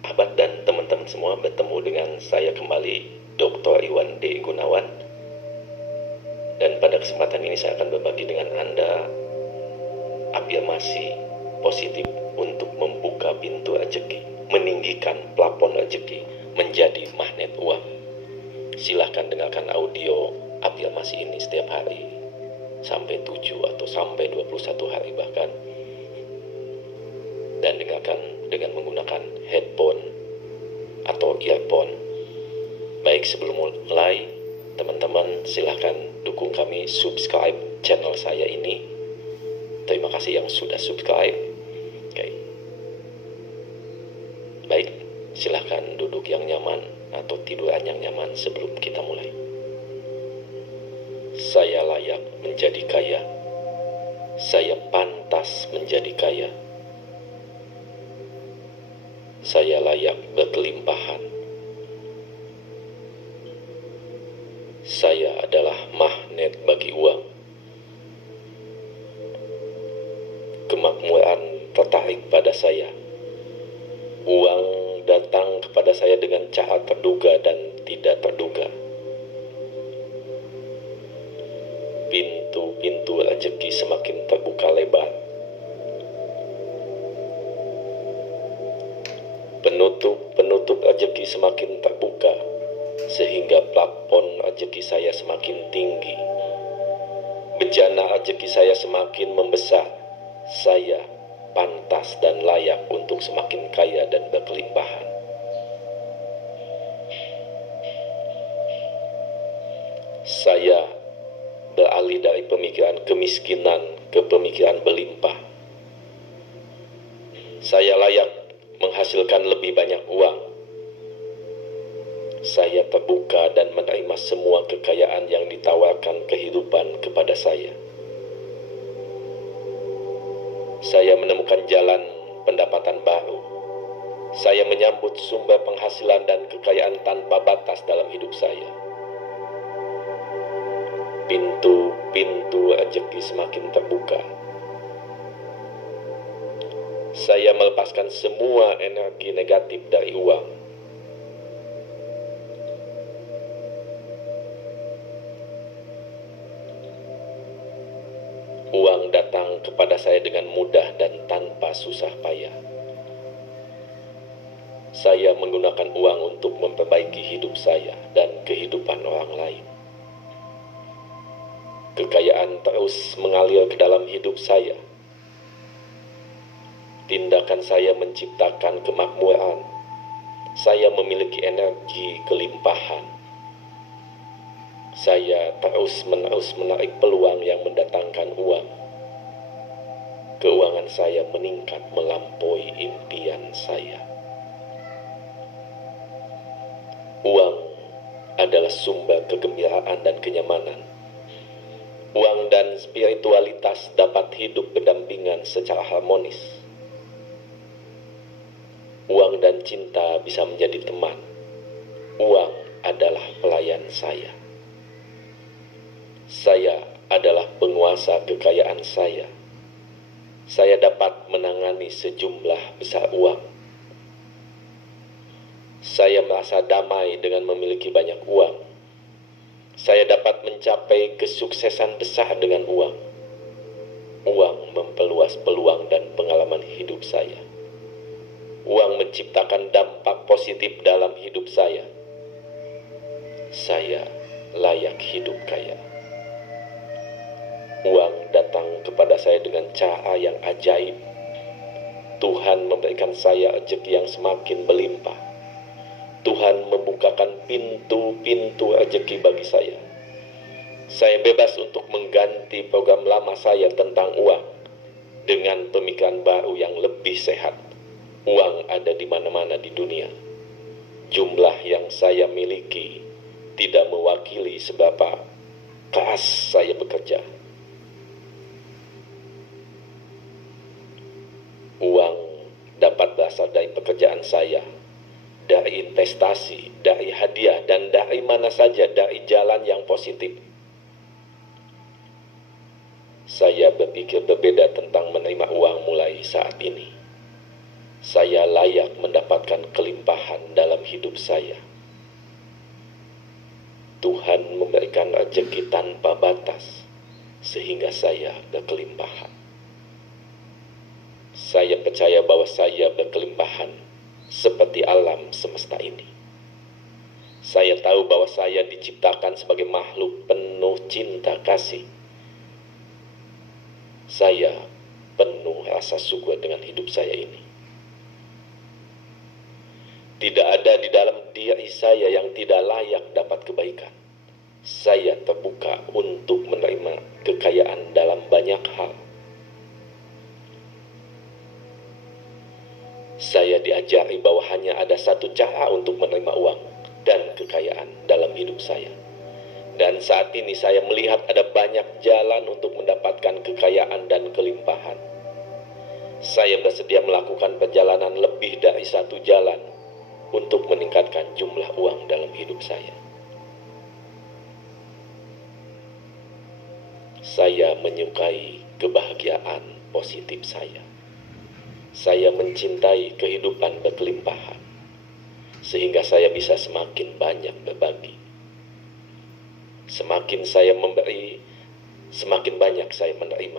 sahabat dan teman-teman semua, bertemu dengan saya kembali, Dr. Iwan D. Gunawan. Dan pada kesempatan ini saya akan berbagi dengan Anda afirmasi positif untuk membuka pintu rezeki, meninggikan plafon rezeki, menjadi magnet uang. Silahkan dengarkan audio afirmasi ini setiap hari sampai 7 atau sampai 21 hari bahkan, dan dengarkan dengan menggunakan headphone atau earphone. Baik, sebelum mulai, teman-teman silahkan dukung kami, subscribe channel saya ini. Terima kasih yang sudah subscribe. Oke. Baik, silahkan duduk yang nyaman atau tiduran yang nyaman sebelum kita mulai. Saya layak menjadi kaya. Saya pantas menjadi kaya. Saya layak berkelimpahan. Saya adalah magnet bagi uang. Kemakmuran tertarik pada saya. Uang datang kepada saya dengan cara terduga dan tidak terduga. Pintu-pintu rezeki semakin terbuka lebar. Penutup rezeki semakin terbuka, sehingga plafon rezeki saya semakin tinggi. Bejana rezeki saya semakin membesar. Saya pantas dan layak untuk semakin kaya dan berkelimpahan. Saya beralih dari pemikiran kemiskinan ke pemikiran berlimpah. Saya layak menghasilkan lebih banyak uang. Saya terbuka dan menerima semua kekayaan yang ditawarkan kehidupan kepada saya. Saya menemukan jalan pendapatan baru. Saya menyambut sumber penghasilan dan kekayaan tanpa batas dalam hidup saya. Pintu-pintu rezeki semakin terbuka. Saya melepaskan semua energi negatif dari uang. Uang datang kepada saya dengan mudah dan tanpa susah payah. Saya menggunakan uang untuk memperbaiki hidup saya dan kehidupan orang lain. Kekayaan terus mengalir ke dalam hidup saya. Tindakan saya menciptakan kemakmuran. Saya memiliki energi kelimpahan. Saya terus-menerus menarik peluang yang mendatangkan uang. Keuangan saya meningkat melampaui impian saya. Uang adalah sumber kegembiraan dan kenyamanan. Uang dan spiritualitas dapat hidup berdampingan secara harmonis. Uang dan cinta bisa menjadi teman. Uang adalah pelayan saya. Saya adalah penguasa kekayaan saya. Saya dapat menangani sejumlah besar uang. Saya merasa damai dengan memiliki banyak uang. Saya dapat mencapai kesuksesan besar dengan uang. Uang memperluas peluang dan pengalaman hidup saya. Uang menciptakan dampak positif dalam hidup saya. Saya layak hidup kaya. Uang datang kepada saya dengan cara yang ajaib. Tuhan memberikan saya rezeki yang semakin berlimpah. Tuhan membukakan pintu-pintu rezeki bagi saya. Saya bebas untuk mengganti program lama saya tentang uang dengan pemikiran baru yang lebih sehat. Uang ada di mana-mana di dunia. Jumlah yang saya miliki tidak mewakili seberapa keras saya bekerja. Uang dapat berasal dari pekerjaan saya, dari investasi, dari hadiah, dan dari mana saja, dari jalan yang positif. Saya berpikir berbeda tentang menerima uang mulai saat ini. saya layak mendapatkan kelimpahan dalam hidup saya. Tuhan memberikan rezeki tanpa batas, sehingga saya berkelimpahan. Saya percaya bahwa saya berkelimpahan seperti alam semesta ini. Saya tahu bahwa saya diciptakan sebagai makhluk penuh cinta kasih. Saya penuh rasa syukur dengan hidup saya ini. Tidak ada di dalam diri saya yang tidak layak dapat kebaikan. Saya terbuka untuk menerima kekayaan dalam banyak hal. Saya diajari bahwa hanya ada satu cara untuk menerima uang dan kekayaan dalam hidup saya. Dan saat ini saya melihat ada banyak jalan untuk mendapatkan kekayaan dan kelimpahan. Saya bersedia melakukan perjalanan lebih dari satu jalan untuk meningkatkan jumlah uang dalam hidup saya. Saya menyukai kebahagiaan positif saya. Saya mencintai kehidupan berkelimpahan, sehingga saya bisa semakin banyak berbagi. Semakin saya memberi, semakin banyak saya menerima.